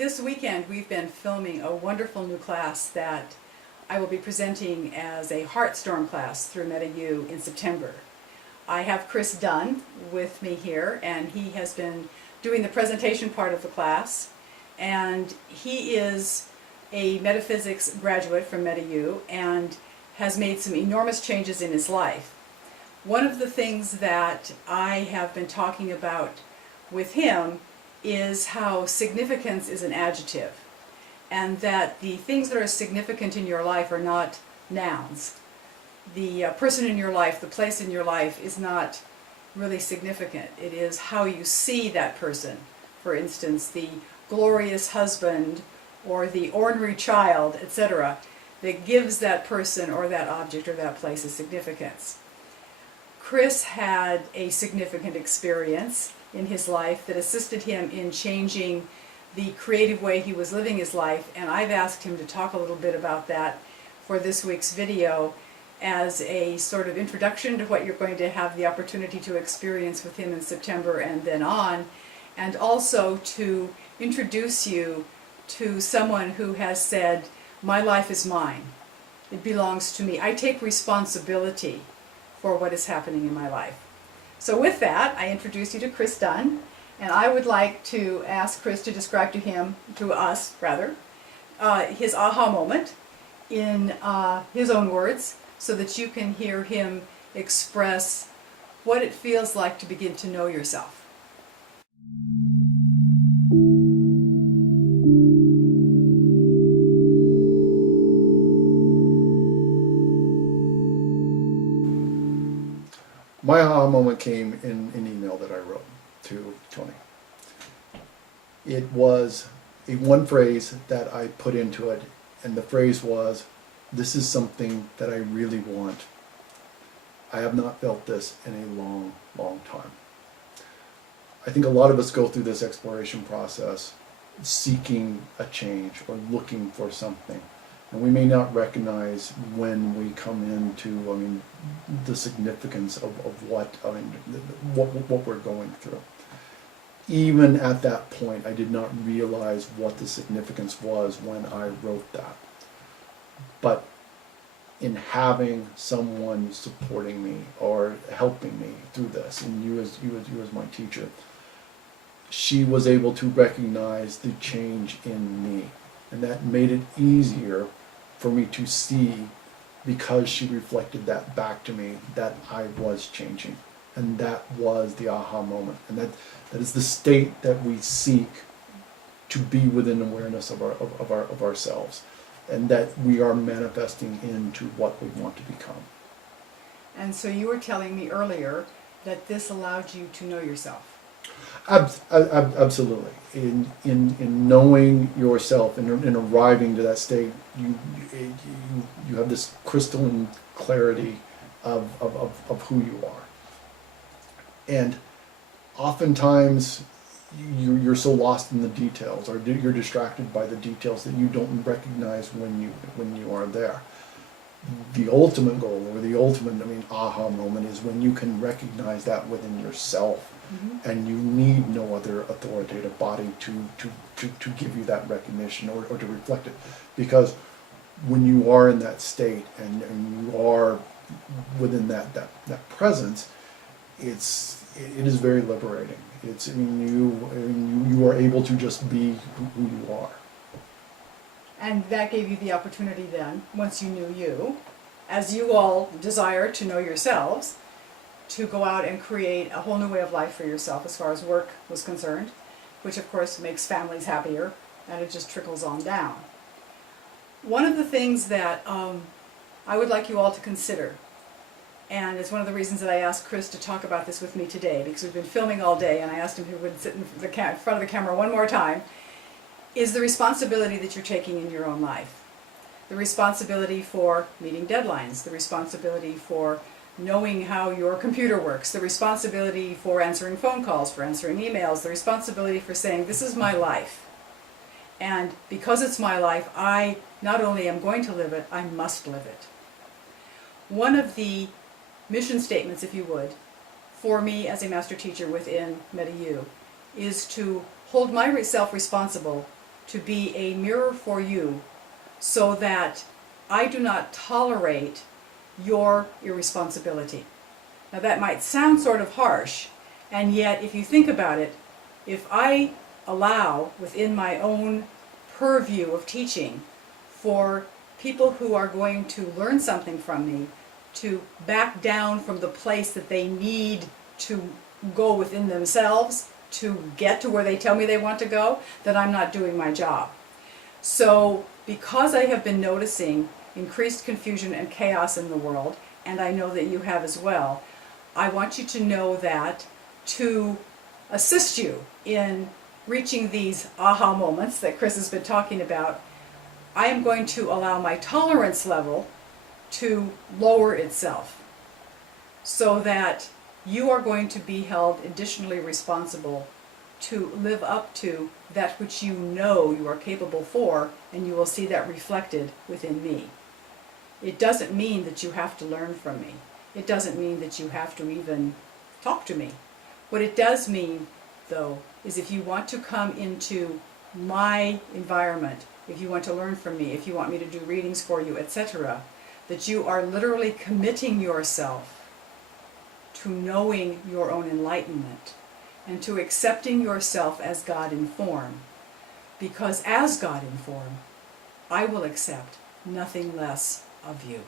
This weekend we've been filming a wonderful new class that I will be presenting as a Heartstorm class through MetaU in September. I have Chris Dunn with me here, and he has been doing the presentation part of the class, and he is a metaphysics graduate from MetaU and has made some enormous changes in his life. One of the things that I have been talking about with him is how significance is an adjective, and that the things that are significant in your life are not nouns. The person in your life, the place in your life is not really significant. It is how you see that person. For instance, the glorious husband or the ornery child, etc., that gives that person or that object or that place a significance. Chris had a significant experience in his life that assisted him in changing the creative way he was living his life, and I've asked him to talk a little bit about that for this week's video as a sort of introduction to what you're going to have the opportunity to experience with him in September and then on, and also to introduce you to someone who has said, "My life is mine. It belongs to me. I take responsibility for what is happening in my life." So with that, I introduce you to Chris Dunn, and I would like to ask Chris to describe to us, his aha moment in his own words, so that you can hear him express what it feels like to begin to know yourself. My aha moment came in an email that I wrote to Tony. It was one phrase that I put into it, and the phrase was, "This is something that I really want. I have not felt this in a long, long time." I think a lot of us go through this exploration process seeking a change or looking for something. And we may not recognize when we come into, the significance of what we're going through. Even at that point, I did not realize what the significance was when I wrote that. But in having someone supporting me or helping me through this, and you as my teacher, she was able to recognize the change in me, and that made it easier for me to see, because she reflected that back to me, that I was changing. And that was the aha moment. And that is the state that we seek to be within awareness of ourselves, and that we are manifesting into what we want to become. And so you were telling me earlier that this allowed you to know yourself. Absolutely. In knowing yourself and in arriving to that state, you have this crystalline clarity of who you are. And oftentimes you're so lost in the details, or you're distracted by the details, that you don't recognize when you are there. The ultimate goal, or the ultimate aha moment, is when you can recognize that within yourself. Mm-hmm. And you need no other authoritative body to give you that recognition or to reflect it. Because when you are in that state and you are within that presence, it is very liberating. You are able to just be who you are. And that gave you the opportunity then, once you knew you, as you all desire to know yourselves, to go out and create a whole new way of life for yourself as far as work was concerned, which of course makes families happier, and it just trickles on down. One of the things that I would like you all to consider, and it's one of the reasons that I asked Chris to talk about this with me today, because we've been filming all day, and I asked him if he would sit in front of the camera one more time, is the responsibility that you're taking in your own life. The responsibility for meeting deadlines, the responsibility for knowing how your computer works, the responsibility for answering phone calls, for answering emails, the responsibility for saying, "This is my life. And because it's my life, I not only am going to live it, I must live it." One of the mission statements, if you would, for me as a master teacher within MetaU is to hold myself responsible to be a mirror for you so that I do not tolerate your irresponsibility. Now that might sound sort of harsh, and yet if you think about it, if I allow within my own purview of teaching for people who are going to learn something from me to back down from the place that they need to go within themselves to get to where they tell me they want to go, then I'm not doing my job. So because I have been noticing increased confusion and chaos in the world, and I know that you have as well, I want you to know that to assist you in reaching these aha moments that Chris has been talking about, I am going to allow my tolerance level to lower itself so that you are going to be held additionally responsible to live up to that which you know you are capable for, and you will see that reflected within me. It doesn't mean that you have to learn from me. It doesn't mean that you have to even talk to me. What it does mean, though, is if you want to come into my environment, if you want to learn from me, if you want me to do readings for you, etc., that you are literally committing yourself to knowing your own enlightenment and to accepting yourself as God in form. Because as God in form, I will accept nothing less of you.